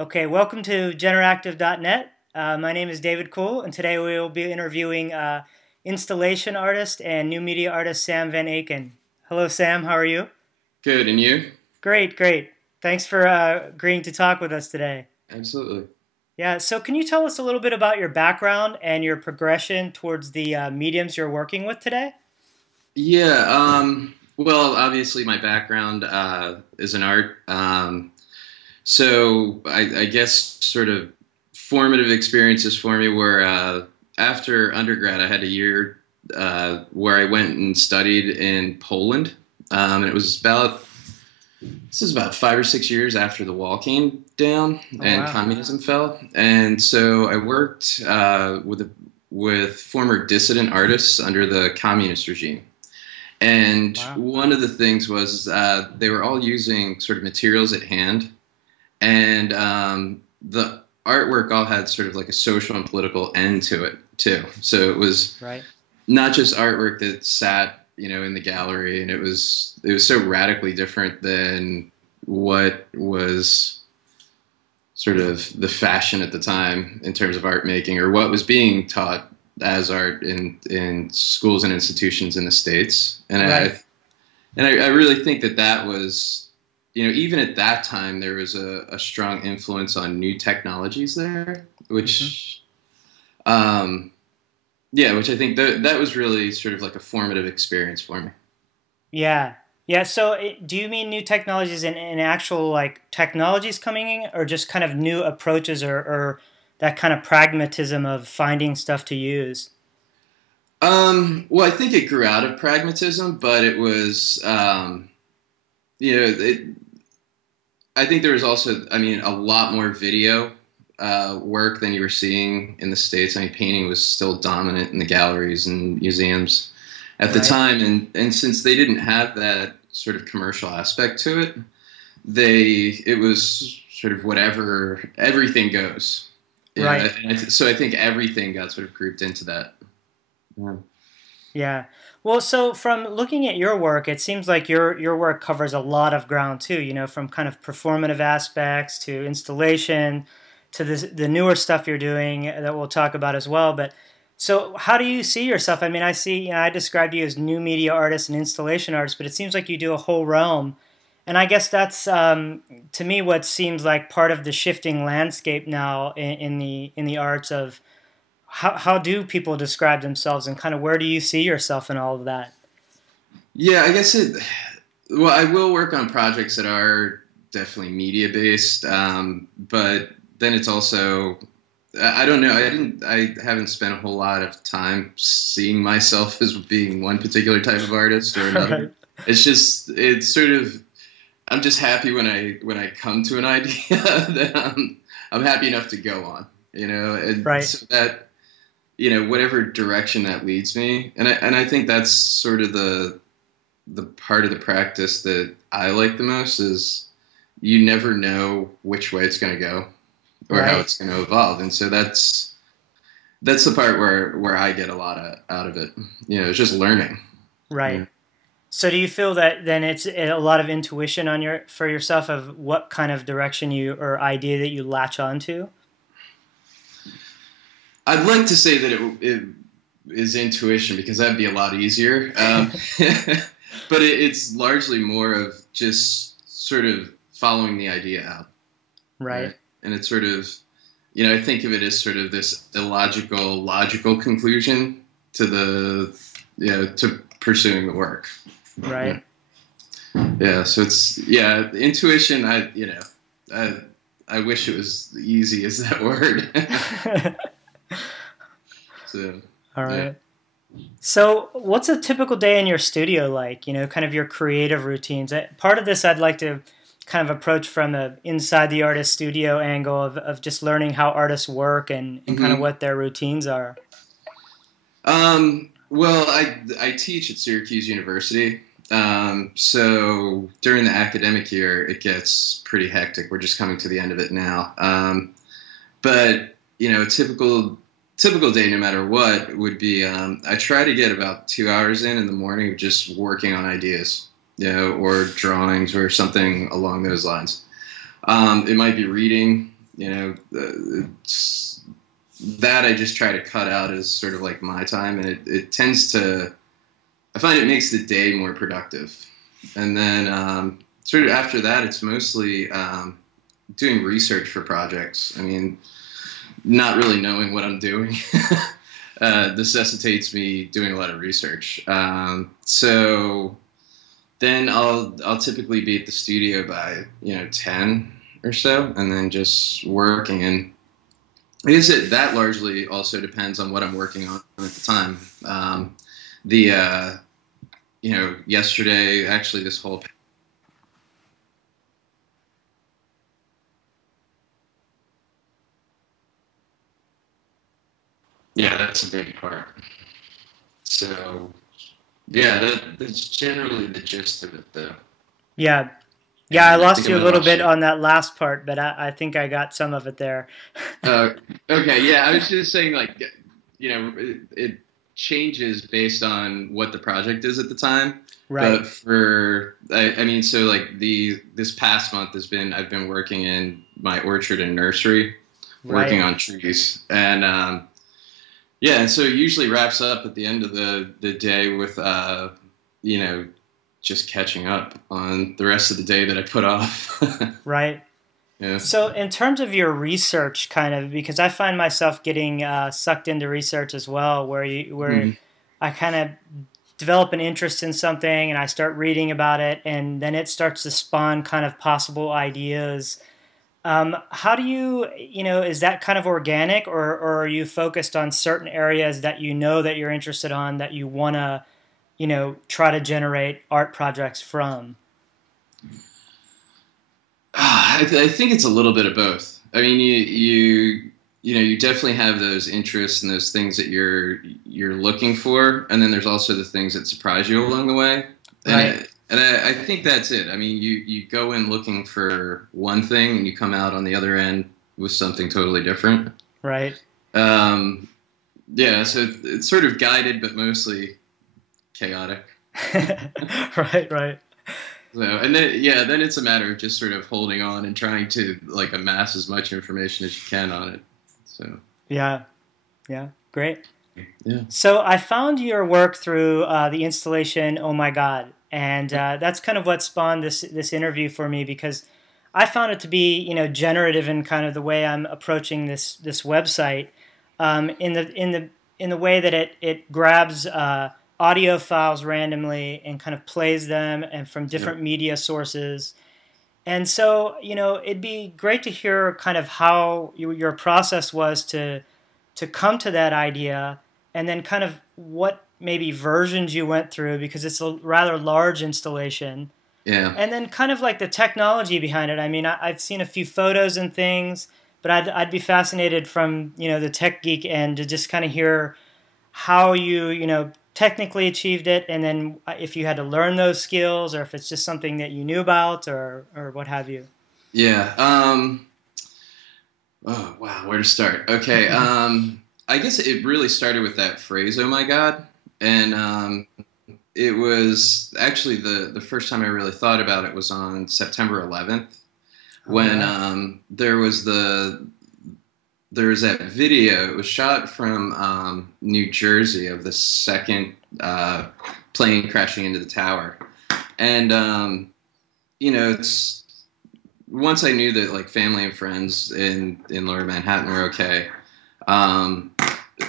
Okay, welcome to Generactive.net. My name is David Cool, and today we will be interviewing installation artist and new media artist Sam Van Aken. Hello, Sam. How are you? Good, and you? Great, great. Thanks for agreeing to talk with us today. Absolutely. Yeah, so can you tell us a little bit about your background and your progression towards the mediums you're working with today? Yeah, well, obviously my background is in art. So I guess sort of formative experiences for me were after undergrad, I had a year where I went and studied in Poland. And this is about 5 or 6 years after the wall came down Oh, and wow. communism fell. And so I worked with former dissident artists under the communist regime. And Wow. one of the things was they were all using sort of materials at hand, and the artwork all had sort of like a social and political end to it too. So it was Right. not just artwork that sat, in the gallery, and it was so radically different than what was sort of the fashion at the time in terms of art making, or what was being taught as art in schools and institutions in the States. And Right. I really think that was, even at that time, there was a strong influence on new technologies there, Hmm. um, which I think that was really sort of like a formative experience for me. Yeah. Yeah. So, do you mean new technologies in actual like technologies coming in, or just kind of new approaches, or that kind of pragmatism of finding stuff to use? Well, I think it grew out of pragmatism, but it was, you know, it, I think there was also, I mean, a lot more video work than you were seeing in the States. I mean, painting was still dominant in the galleries and museums at the Right. time, and since they didn't have that sort of commercial aspect to it, it was sort of whatever, everything goes. Right. So I think everything got sort of grouped into that. Yeah. Yeah. Well, so from looking at your work, it seems like your work covers a lot of ground too. From kind of performative aspects to installation to the newer stuff you're doing that we'll talk about as well. But so, how do you see yourself? I mean, I see, I described you as new media artist and installation artist, but it seems like you do a whole realm. And I guess that's to me what seems like part of the shifting landscape now in the arts of how do people describe themselves, and kind of where do you see yourself in all of that? Yeah, I guess it. Well, I will work on projects that are definitely media based, but then it's also I don't know. I haven't spent a whole lot of time seeing myself as being one particular type of artist or Right. another. It's sort of I'm just happy when I come to an idea that I'm happy enough to go on, and Right. so that whatever direction that leads me, and I think that's sort of the part of the practice that I like the most is you never know which way it's going to go or how Right. it's going to evolve, and so that's the part where I get a lot out of it. It's just learning. Right. Yeah. So do you feel that then it's a lot of intuition on your for yourself of what kind of direction you or idea that you latch onto? I'd like to say that it is intuition because that'd be a lot easier, but it's largely more of just sort of following the idea out, Right. right? And it's sort of I think of it as sort of this illogical, logical conclusion to to pursuing the work. Yeah, Right. yeah. So it's intuition. I I wish it was easy as that word. So All yeah. right. So, what's a typical day in your studio like? Kind of your creative routines. Part of this I'd like to kind of approach from a inside the artist studio angle of just learning how artists work and kind of hmm what their routines are. Well, I teach at Syracuse University. So during the academic year, it gets pretty hectic. We're just coming to the end of it now. But a typical day, no matter what, would be I try to get about 2 hours in the morning of just working on ideas, or drawings or something along those lines. It might be reading, You know, that I just try to cut out as sort of like my time, and it tends to, I find it makes the day more productive. And then sort of after that, it's mostly doing research for projects. I mean, not really knowing what I'm doing necessitates me doing a lot of research. So then I'll typically be at the studio by 10 or so, and then just working. And I guess that largely also depends on what I'm working on at the time. Yesterday, actually, this whole yeah, that's a big part. So yeah, that's generally the gist of it, though. Yeah. Yeah, I And I lost think I'm you a gonna little watch bit it. on that last part, but I think I got some of it there. Uh, okay, yeah, I was just saying, like, it changes based on what the project is at the time. Right, But I mean, so like this past month I've been working in my orchard and nursery, working right. on trees, and yeah, and so it usually wraps up at the end of the day with you know, just catching up on the rest of the day that I put off. Right. Yeah. So, in terms of your research, kind of, because I find myself getting sucked into research as well, where Mhm. I kind of develop an interest in something and I start reading about it, and then it starts to spawn kind of possible ideas. How do is that kind of organic, or are you focused on certain areas that that you're interested on that you want to, try to generate art projects from? I think it's a little bit of both. I mean, you definitely have those interests and those things that you're looking for, and then there's also the things that surprise you along the way. And Right, I think that's it. I mean, you go in looking for one thing, and you come out on the other end with something totally different. right. Um, yeah, so it's sort of guided, but mostly chaotic. Right, right. So, and then yeah, then it's a matter of just sort of holding on and trying to like amass as much information as you can on it. So Yeah, yeah, great. yeah, So I found your work through the installation "Oh My God," and that's kind of what spawned this interview for me because I found it to be generative in kind of the way I'm approaching this website, in the way that it grabs audio files randomly and kind of plays them and from yeah, different media sources. And so, it'd be great to hear kind of how your process was to come to that idea, and then kind of what maybe versions you went through because it's a rather large installation, yeah, and then kind of like the technology behind it. I mean, I've seen a few photos and things, but I'd be fascinated from the tech geek end to just kind of hear how you technically achieved it, and then if you had to learn those skills or if it's just something that you knew about or what have you. yeah. Oh wow, where to start? Okay. I guess it really started with that phrase, "Oh my God," and it was actually the first time I really thought about it was on September 11th Oh when yeah. there was that video. It was shot from New Jersey of the second plane crashing into the tower, and it's once I knew that like family and friends in Lower Manhattan were okay. Um,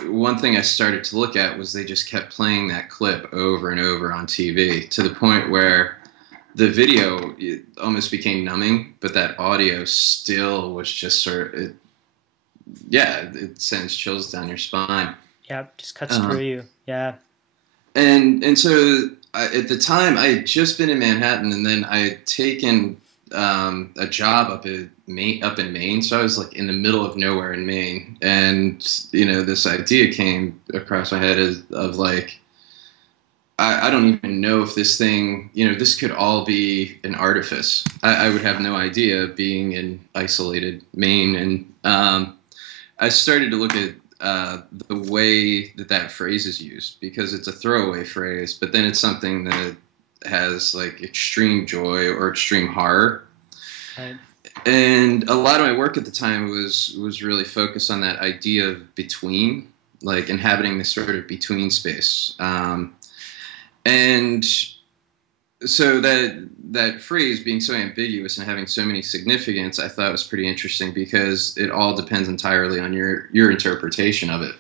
One thing I started to look at was they just kept playing that clip over and over on TV to the point where the video it almost became numbing, but that audio still was just it sends chills down your spine. Yeah, just cuts Uh, through you. Yeah. and so at the time I had just been in Manhattan, and then I had taken a job up in Maine. So I was like in the middle of nowhere in Maine, and this idea came across my head of like I don't even know if this thing this could all be an artifice. I would have no idea being in isolated Maine, and I started to look at the way that phrase is used because it's a throwaway phrase, but then it's something that has like extreme joy or extreme horror. Right. And a lot of my work at the time was really focused on that idea of between, like inhabiting this sort of between space. And so that phrase being so ambiguous and having so many significance, I thought was pretty interesting because it all depends entirely on your interpretation of it.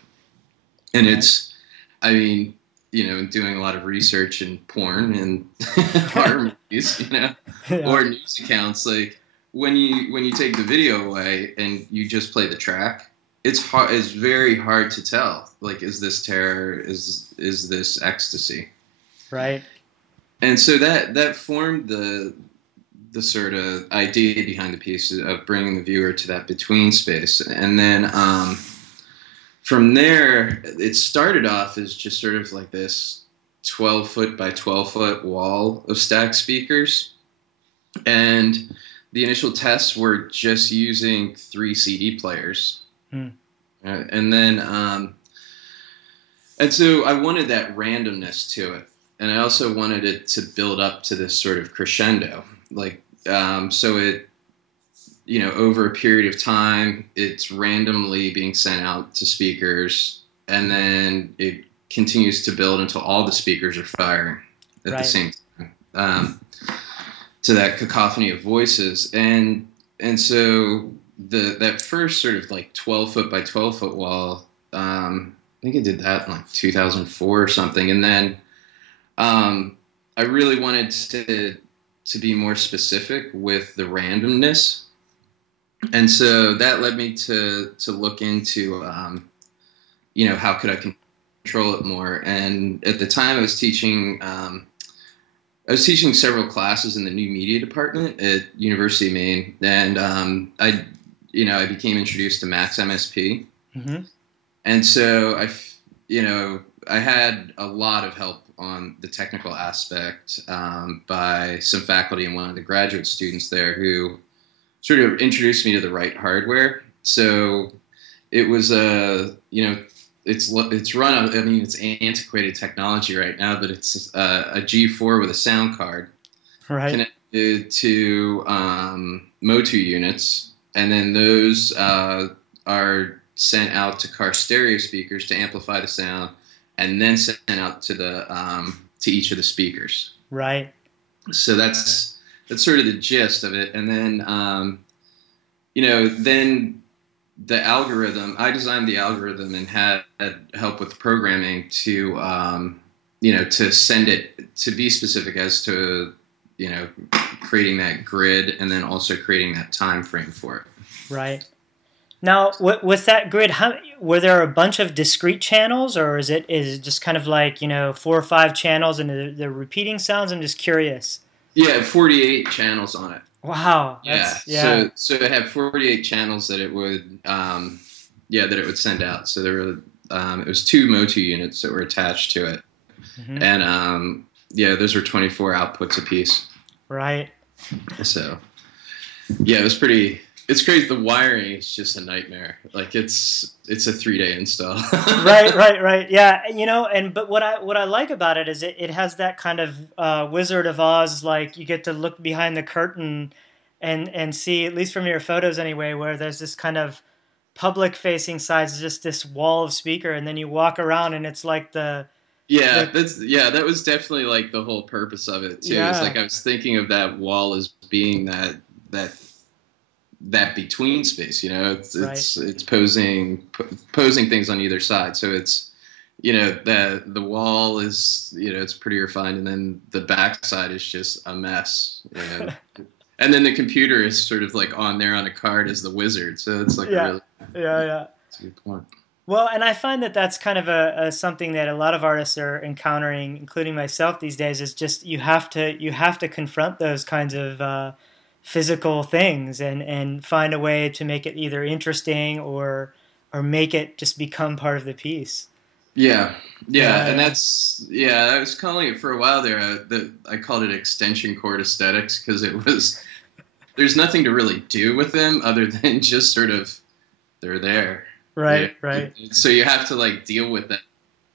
And it's, I mean, doing a lot of research in porn and horror movies, Yeah. or news accounts, like when you take the video away and you just play the track, it's very hard to tell. Like, is this terror? Is this ecstasy? Right. And so that formed the sort of idea behind the piece of bringing the viewer to that between space. And then from there, it started off as just sort of like this 12-foot by 12-foot wall of stacked speakers. And the initial tests were just using 3 CD players. And then, and so I wanted that randomness to it. And I also wanted it to build up to this sort of crescendo. Like, so it, over a period of time, it's randomly being sent out to speakers, and then it continues to build until all the speakers are firing at the same time, to that cacophony of voices. And so that first sort of like 12-foot by 12-foot wall, I think I did that in like 2004 or something. And then I really wanted to be more specific with the randomness. And so that led me to look into, how could I control it more? And at the time I was teaching several classes in the new media department at University of Maine. And I became introduced to Max MSP. Mm-hmm. And so I had a lot of help on the technical aspect by some faculty and one of the graduate students there who sort of introduced me to the right hardware. So it was it's run on, I mean, it's antiquated technology right now, but it's a G4 with a sound card connected to Motu units, and then those are sent out to car stereo speakers to amplify the sound, and then sent out to to each of the speakers. Right. So that's sort of the gist of it. And then, then the algorithm, I designed the algorithm and had help with the programming to, to send it, to be specific as to, creating that grid and then also creating that time frame for it. Right. Now, with that grid, were there a bunch of discrete channels, or is it just kind of like 4 or 5 channels and the repeating sounds? I'm just curious. Yeah, 48 channels on it. Wow. Yeah. So it had 48 channels that it would send out. So there were it was 2 Motu units that were attached to it, mm-hmm. and those were 24 outputs apiece. Right. So yeah, it was pretty. It's crazy. The wiring is just a nightmare. Like it's a 3-day install. Right. Yeah, but what I like about it is it has that kind of Wizard of Oz, like you get to look behind the curtain and see, at least from your photos anyway, where there's this kind of public facing sides, just this wall of speaker, and then you walk around and it's like that was definitely like the whole purpose of it too. Yeah. It's like I was thinking of that wall as being that between space, it's posing things on either side. So it's, the wall is, it's pretty refined, and then the backside is just a mess. And then the computer is sort of like on there on a card as the wizard. So it's like It's a good point. Well, and I find that that's kind of a something that a lot of artists are encountering, including myself these days, is just you have to confront those kinds of physical things and find a way to make it either interesting or make it just become part of the piece. Yeah, and I was calling it for a while there. I called it extension cord aesthetics because there's nothing to really do with them other than just sort of they're there. Right. So you have to like deal with them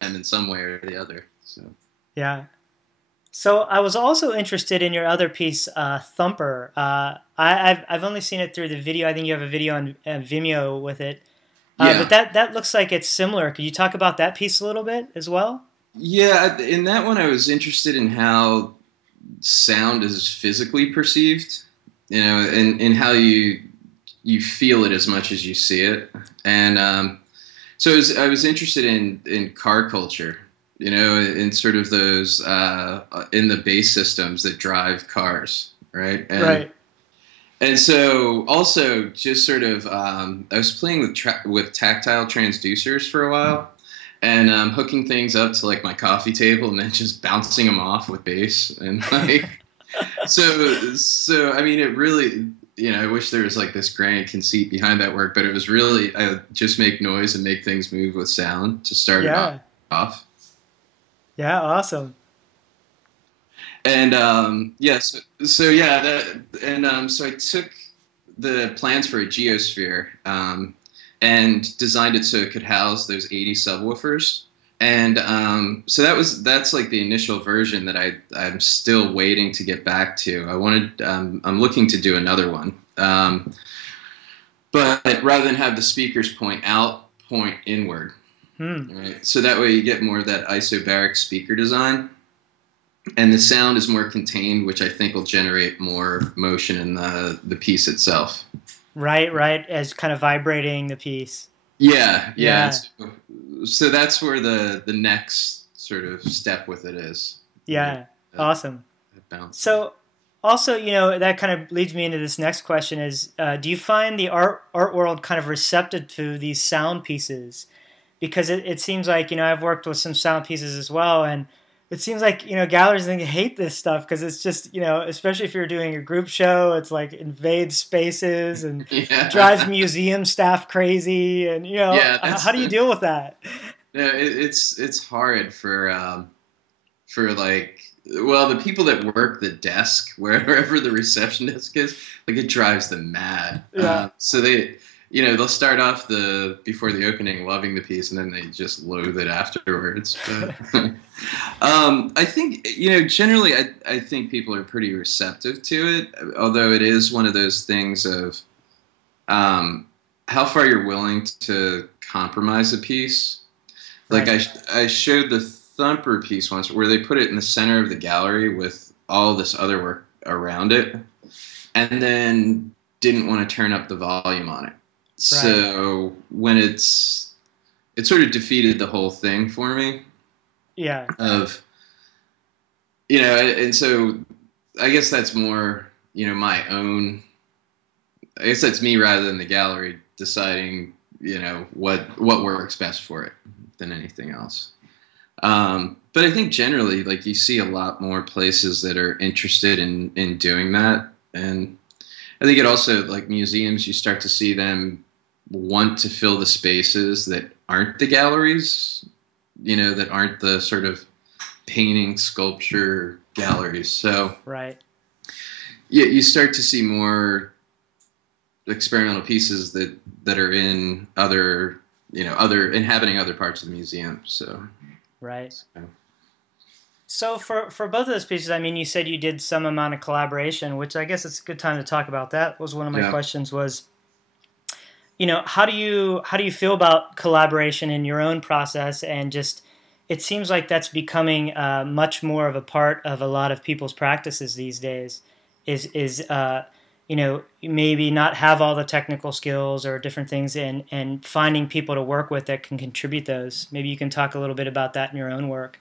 in some way or the other. So yeah. So I was also interested in your other piece, Thumper. I've only seen it through the video. I think you have a video on Vimeo with it. But Yeah. that looks like it's similar. Could you talk about that piece a little bit as well? Yeah, in that one, I was interested in how sound is physically perceived, and how you feel it as much as you see it. And so I was interested in car culture, in sort of those in the bass systems that drive cars, right? Right. And so also just sort of I was playing with tactile transducers for a while, and hooking things up to like my coffee table and then just bouncing them off with bass and like so I mean it really, I wish there was like this grand conceit behind that work, but it was really I just make noise and make things move with sound to start it Yeah. off. Yeah. Awesome. And yeah, so yeah, so I took the plans for a geosphere and designed it so it could house those 80 subwoofers. And so that's like the initial version that I'm still waiting to get back to. I'm looking to do another one, but rather than have the speakers point out, point inward. Right? So that way you get more of that isobaric speaker design. And the sound is more contained, which I think will generate more motion in the piece itself. Right. Right. As kind of vibrating the piece. Yeah, yeah. Yeah. So that's where the next sort of step with it is. Right? Yeah. Awesome. Bounce. So also, that kind of leads me into this next question is, do you find the art world kind of receptive to these sound pieces? Because it seems like, I've worked with some sound pieces as well, and it seems like, galleries hate this stuff because it's just, especially if you're doing a group show, it's like invades spaces and Yeah. drives museum staff crazy. And, Yeah, how do you deal with that? Yeah, it's hard for like, well, the people that work the desk wherever the reception desk is, like it drives them mad. Yeah. So they'll start off before the opening loving the piece, and then they just loathe it afterwards. But, I think generally I think people are pretty receptive to it, although it is one of those things of how far you're willing to compromise a piece. Like Right. I showed the Thumper piece once where they put it in the center of the gallery with all this other work around it, and then didn't want to turn up the volume on it. So when it sort of defeated the whole thing for me. Yeah. Of and so I guess that's more my own. I guess that's me rather than the gallery deciding what works best for it than anything else. But I think generally, like, you see a lot more places that are interested in doing that, and I think it also, like museums, you start to see them want to fill the spaces that aren't the galleries, that aren't the sort of painting, sculpture galleries. So Right. yeah, you start to see more experimental pieces that are in other inhabiting other parts of the museum. So Right. So for both of those pieces, I mean, you said you did some amount of collaboration, which I guess it's a good time to talk about. That was one of my yeah. questions was, how do you feel about collaboration in your own process? And just, it seems like that's becoming much more of a part of a lot of people's practices these days. Is maybe not have all the technical skills or different things, and finding people to work with that can contribute those. Maybe you can talk a little bit about that in your own work.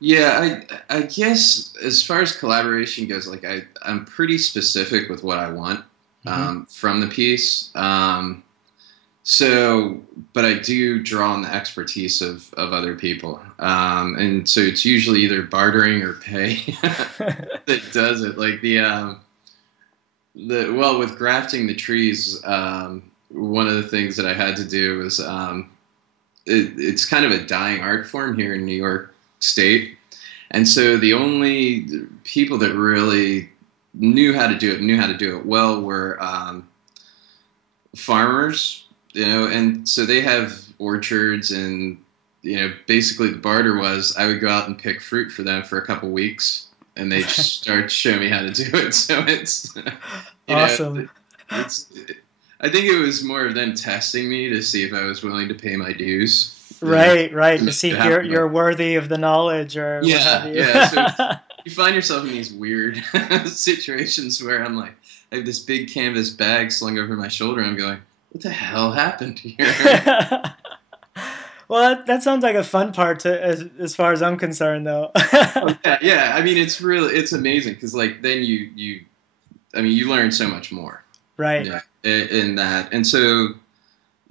Yeah, I guess as far as collaboration goes, like I'm pretty specific with what I want from the piece. But I do draw on the expertise of other people. And so it's usually either bartering or pay that does it. Like with grafting the trees, one of the things that I had to do was it's kind of a dying art form here in New York State. And so the only people that really knew how to do it well were farmers, and so they have orchards, and basically the barter was I would go out and pick fruit for them for a couple weeks, and they start to show me how to do it. So it's, you know, Awesome. it's. I think it was more of them testing me to see if I was willing to pay my dues. Right, right. To To make see it if you're happen. you're worthy of the knowledge or what have Yeah, you. yeah. So you find yourself in these weird situations where I'm like, I have this big canvas bag slung over my shoulder, and I'm going, what the hell happened here? Well, that sounds like a fun part to as far as I'm concerned, though. Oh, yeah, yeah. I mean, it's amazing because like then I mean, you learn so much more. Right, Yeah, in that, and so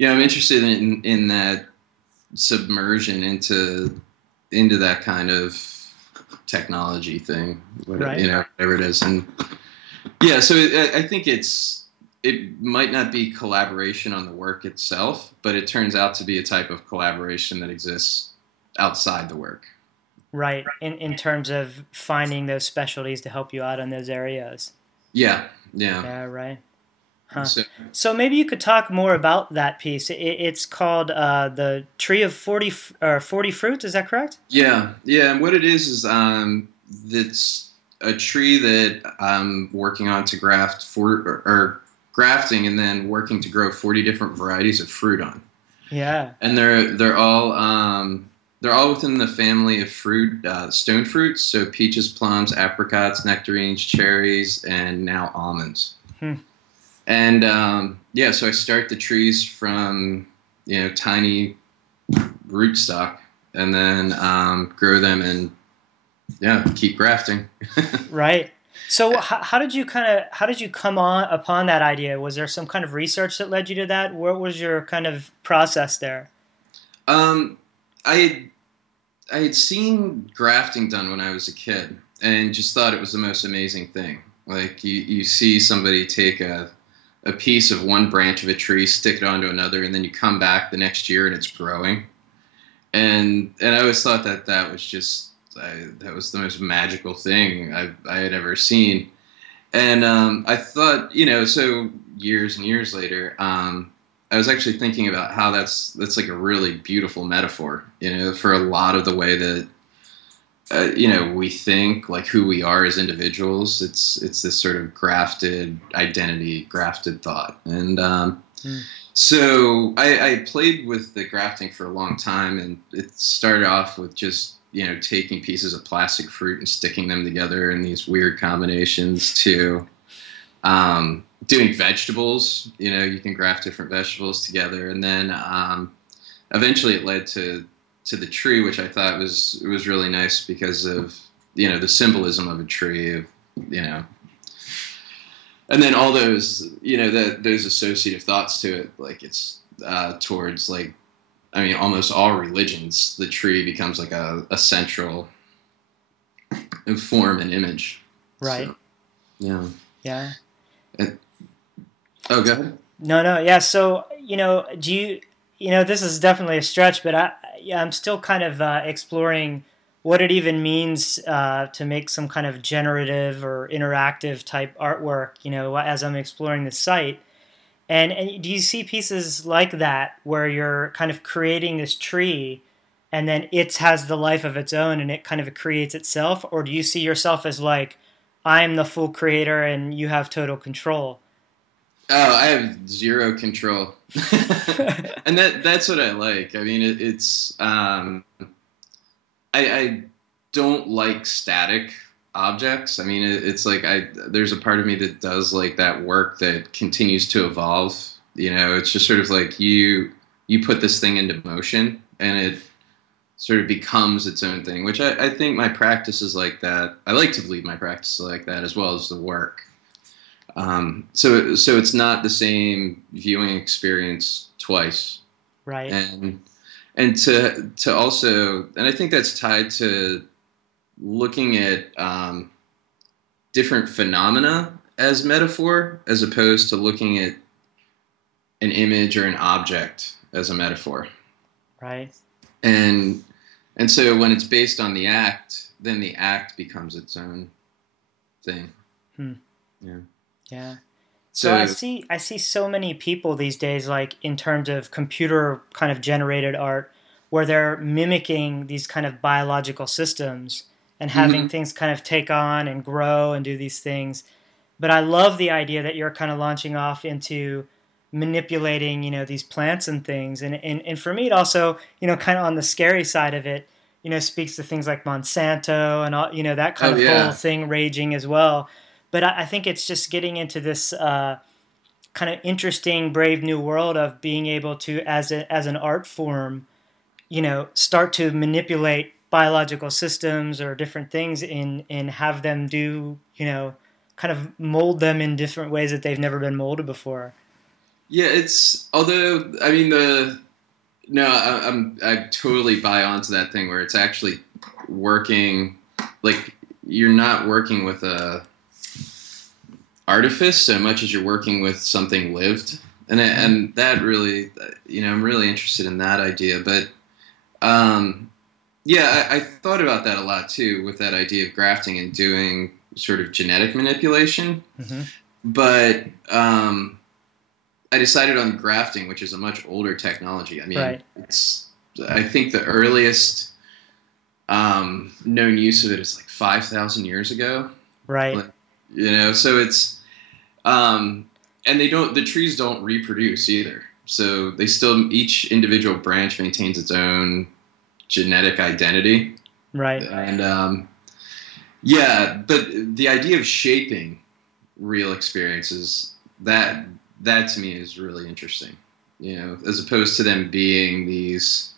I'm interested in that submersion into that kind of technology thing, right. whatever it is, and yeah. So I think it might not be collaboration on the work itself, but it turns out to be a type of collaboration that exists outside the work. Right, in terms of finding those specialties to help you out in those areas. Yeah, yeah. Yeah, right. Huh. So So maybe you could talk more about that piece. It's called the Tree of 40 or 40 Fruits. Is that correct? yeah, yeah. And what it is it's a tree that I'm working on to graft or grafting and then working to grow 40 different varieties of fruit on. Yeah. And they're all within the family of fruit, stone fruits. So peaches, plums, apricots, nectarines, cherries, and now almonds. Hmm. And yeah, so I start the trees from tiny rootstock, and then grow them and keep grafting. Right. So how did you come on upon that idea? Was there some kind of research that led you to that? What was your kind of process there? Um, I I had seen grafting done when I was a kid, and just thought it was the most amazing thing. Like you see somebody take a piece of one branch of a tree, stick it onto another, and then you come back the next year and it's growing. And I always thought that was just that was the most magical thing I had ever seen. And I thought, so years and years later, I was actually thinking about how that's like a really beautiful metaphor, for a lot of the way that we think, like who we are as individuals. It's this sort of grafted identity, grafted thought, and Mm. so I played with the grafting for a long time, and it started off with just taking pieces of plastic fruit and sticking them together in these weird combinations to doing vegetables. You can graft different vegetables together, and then eventually it led to the tree, which I thought was really nice because of the symbolism of a tree, of and then all those those associative thoughts to it, like it's towards, like, I mean, almost all religions, the tree becomes like a central form and image. Right. So, yeah. Yeah. And, oh, go ahead. No. Yeah. So, do this is definitely a stretch, but I'm still kind of exploring what it even means to make some kind of generative or interactive type artwork, as I'm exploring the site. And do you see pieces like that where you're kind of creating this tree and then it has the life of its own and it kind of creates itself? Or do you see yourself as like, I'm the full creator and you have total control? Oh, I have zero control, and that's what I like. I mean, it's I don't like static objects. I mean, it's like there's a part of me that does like that work that continues to evolve. It's just sort of like you put this thing into motion and it sort of becomes its own thing, which I think my practice is like that. I like to believe my practice is like that, as well as the work. So it's not the same viewing experience twice. Right. And to also, and I think that's tied to looking at different phenomena as metaphor, as opposed to looking at an image or an object as a metaphor. Right. And so when it's based on the act, then the act becomes its own thing. Hmm. Yeah. Yeah. So I see so many people these days, like in terms of computer kind of generated art, where they're mimicking these kind of biological systems and having Hmm. things kind of take on and grow and do these things. But I love the idea that you're kind of launching off into manipulating, these plants and things. And for me, it also, kind of on the scary side of it, speaks to things like Monsanto and all, that kind Oh of whole yeah. thing raging as well. But I think it's just getting into this kind of interesting, brave new world of being able to, as an art form, start to manipulate biological systems or different things and have them do, kind of mold them in different ways that they've never been molded before. Yeah, it's although I mean the no, I totally buy onto that thing where it's actually working like you're not working with a artifice so much as you're working with something lived, and that really I'm really interested in that idea, but um, yeah, I thought about that a lot too with that idea of grafting and doing sort of genetic manipulation, Mm-hmm. but I decided on grafting, which is a much older technology. I mean, Right, I think the earliest known use of it is like 5,000 years ago. right, Like, so it's, and the trees don't reproduce either. So each individual branch maintains its own genetic identity. right, And, yeah, but the idea of shaping real experiences, that to me is really interesting. As opposed to them being these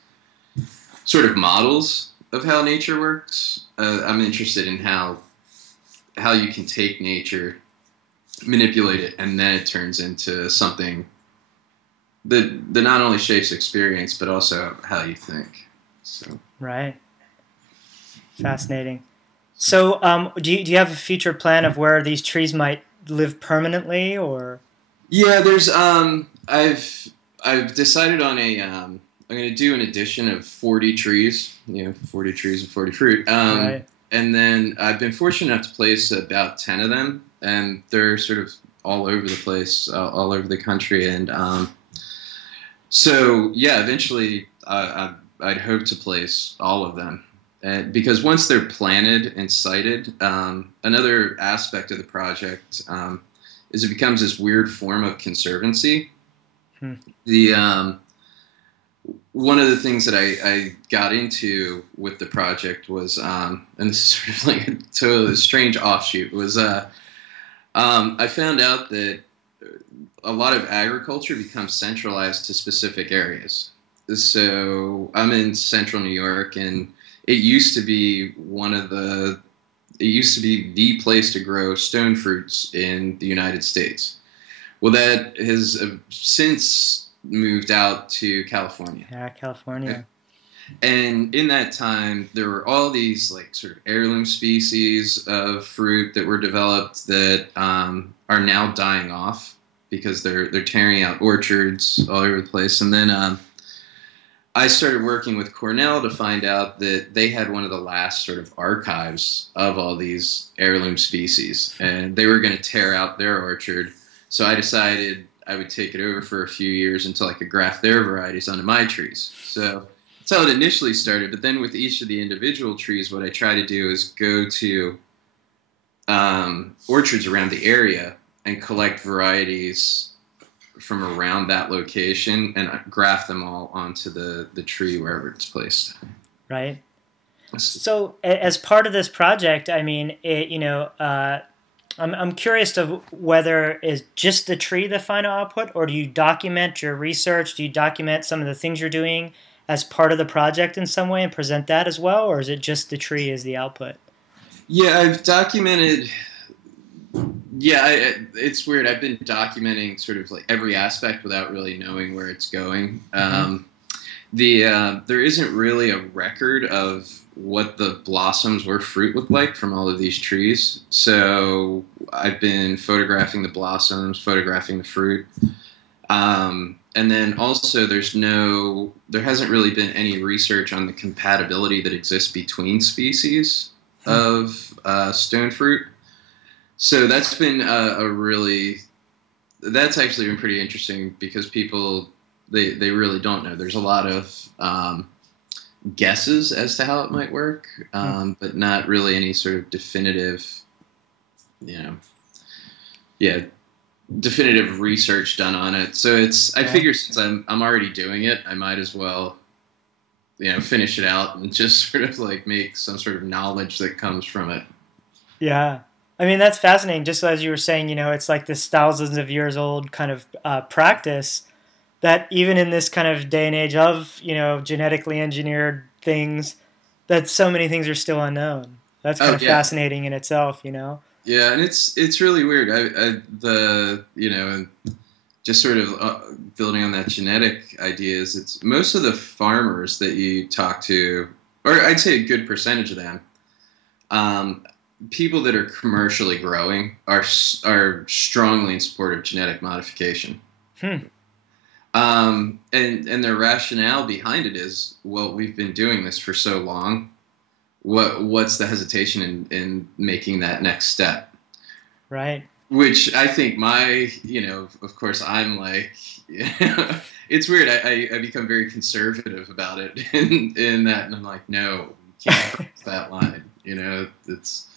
sort of models of how nature works. I'm interested in how you can take nature, manipulate it, and then it turns into something that not only shapes experience but also how you think. So right. Fascinating. So, do you have a future plan of where these trees might live permanently, or yeah, there's I've decided on I'm going to do an addition of 40 trees, 40 trees and 40 fruit. right, And then I've been fortunate enough to place about 10 of them, and they're sort of all over the place, all over the country. And so, yeah, eventually I'd hope to place all of them. Because once they're planted and sited, another aspect of the project is it becomes this weird form of conservancy. hmm. The One of the things that I got into with the project was, and this is sort of like a totally strange offshoot, was I found out that a lot of agriculture becomes centralized to specific areas. So I'm in central New York, and it used to be it used to be the place to grow stone fruits in the United States. Well, that has since moved out to California. Yeah, California. And in that time, there were all these like sort of heirloom species of fruit that were developed that are now dying off because they're tearing out orchards all over the place. And then I started working with Cornell to find out that they had one of the last sort of archives of all these heirloom species, and they were going to tear out their orchard. So I decided I would take it over for a few years until I could graft their varieties onto my trees. So that's how it initially started. But then with each of the individual trees, what I try to do is go to orchards around the area and collect varieties from around that location and graft them all onto the tree wherever it's placed. Right. So, as part of this project, I mean, I'm curious to whether is just the tree the final output, or do you document your research? Do you document some of the things you're doing as part of the project in some way and present that as well, or is it just the tree as the output? Yeah, I've documented. Yeah, it's weird. I've been documenting sort of like every aspect without really knowing where it's going. Mm-hmm. There isn't really a record of what the blossoms or fruit look like from all of these trees. So I've been photographing the blossoms, photographing the fruit. And then also there hasn't really been any research on the compatibility that exists between species of stone fruit. So that's been that's actually been pretty interesting because people, they really don't know. There's a lot of guesses as to how it might work, Hmm. but not really any sort of definitive, you know, yeah, definitive research done on it. So I Yeah. figure since I'm already doing it, I might as well, finish it out and just sort of like make some sort of knowledge that comes from it. Yeah. I mean, that's fascinating. Just as you were saying, it's like this thousands of years old kind of practice that even in this kind of day and age of, genetically engineered things, that so many things are still unknown. That's kind Oh of yeah, fascinating in itself. yeah, and it's really weird. The and just sort of building on that genetic ideas. It's most of the farmers that you talk to, or I'd say a good percentage of them, um, people that are commercially growing are strongly in support of genetic modification. Hmm. And their rationale behind it is, well, we've been doing this for so long. What's the hesitation in making that next step? Right. Which I think of course, I'm like, it's weird. I become very conservative about it in that, and I'm like, no, you can't cross that line. It's,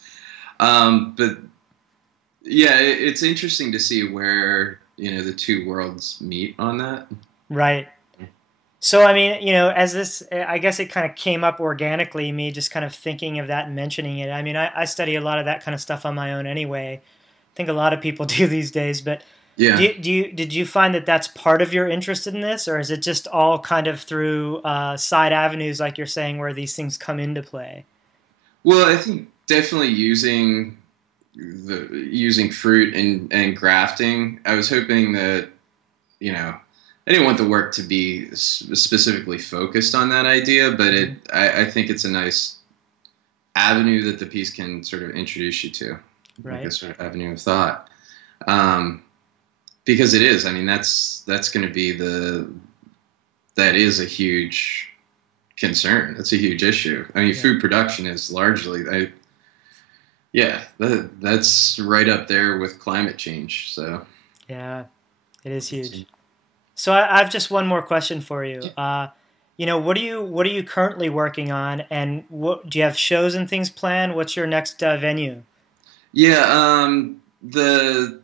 but yeah, it's interesting to see where the two worlds meet on that. Right. So, I mean, as this, I guess it kind of came up organically, me just kind of thinking of that and mentioning it. I mean, I study a lot of that kind of stuff on my own anyway. I think a lot of people do these days, but Yeah. did you find that that's part of your interest in this, or is it just all kind of through side avenues, like you're saying, where these things come into play? Well, I think definitely using fruit and grafting. I was hoping that I didn't want the work to be specifically focused on that idea, but Mhm. I think it's a nice avenue that the piece can sort of introduce you to, like a Right. sort of avenue of thought. Um, because it is. I mean, that's going to be that is a huge concern. That's a huge issue. I mean, Yeah. food production is largely, yeah, that's right up there with climate change. So, Yeah. It is huge. So I've just one more question for you. What are you currently working on, and what do you have shows and things planned? What's your next venue? yeah, the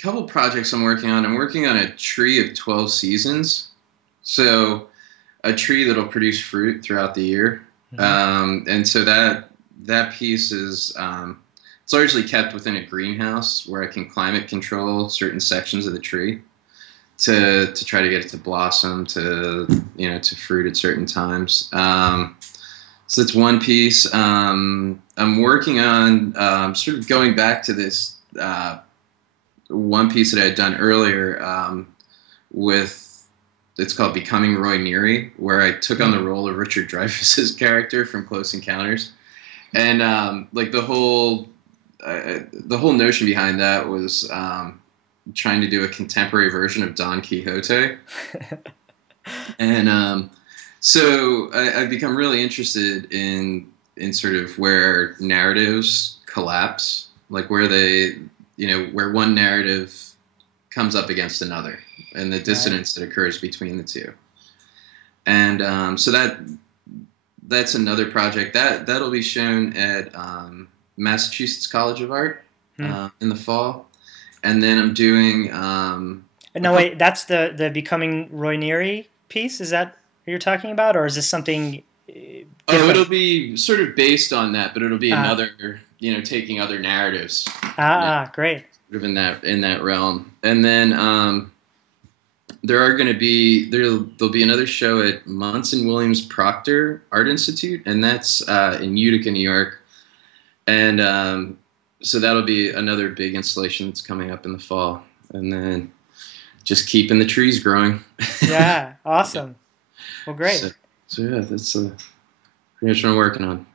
couple projects I'm working on a tree of 12 seasons. So, a tree that'll produce fruit throughout the year. Hmm. And so that piece is it's largely kept within a greenhouse where I can climate control certain sections of the tree to try to get it to blossom, to fruit at certain times. So that's one piece. I'm working on sort of going back to this one piece that I had done earlier with it's called Becoming Roy Neary, where I took on the role of Richard Dreyfuss's character from Close Encounters, and like the whole notion behind that was trying to do a contemporary version of Don Quixote, and so I've become really interested in sort of where narratives collapse, like where where one narrative comes up against another, and the Right. dissonance that occurs between the two. And so that's another project that'll be shown at Massachusetts College of Art Hmm. in the fall, and then I'm doing a No, couple. wait. That's the becoming Roy Neary piece. Is that what you're talking about, or is this something Oh, it'll different? be sort of based on that, but it'll be Ah, another, taking other narratives, great. sort of in that realm. And then there'll be another show at Munson Williams Proctor Art Institute, and that's in Utica, New York. And so that'll be another big installation that's coming up in the fall. And then just keeping the trees growing. Yeah. Yeah. Awesome. Well, great. So, so yeah, that's pretty much what I'm working on.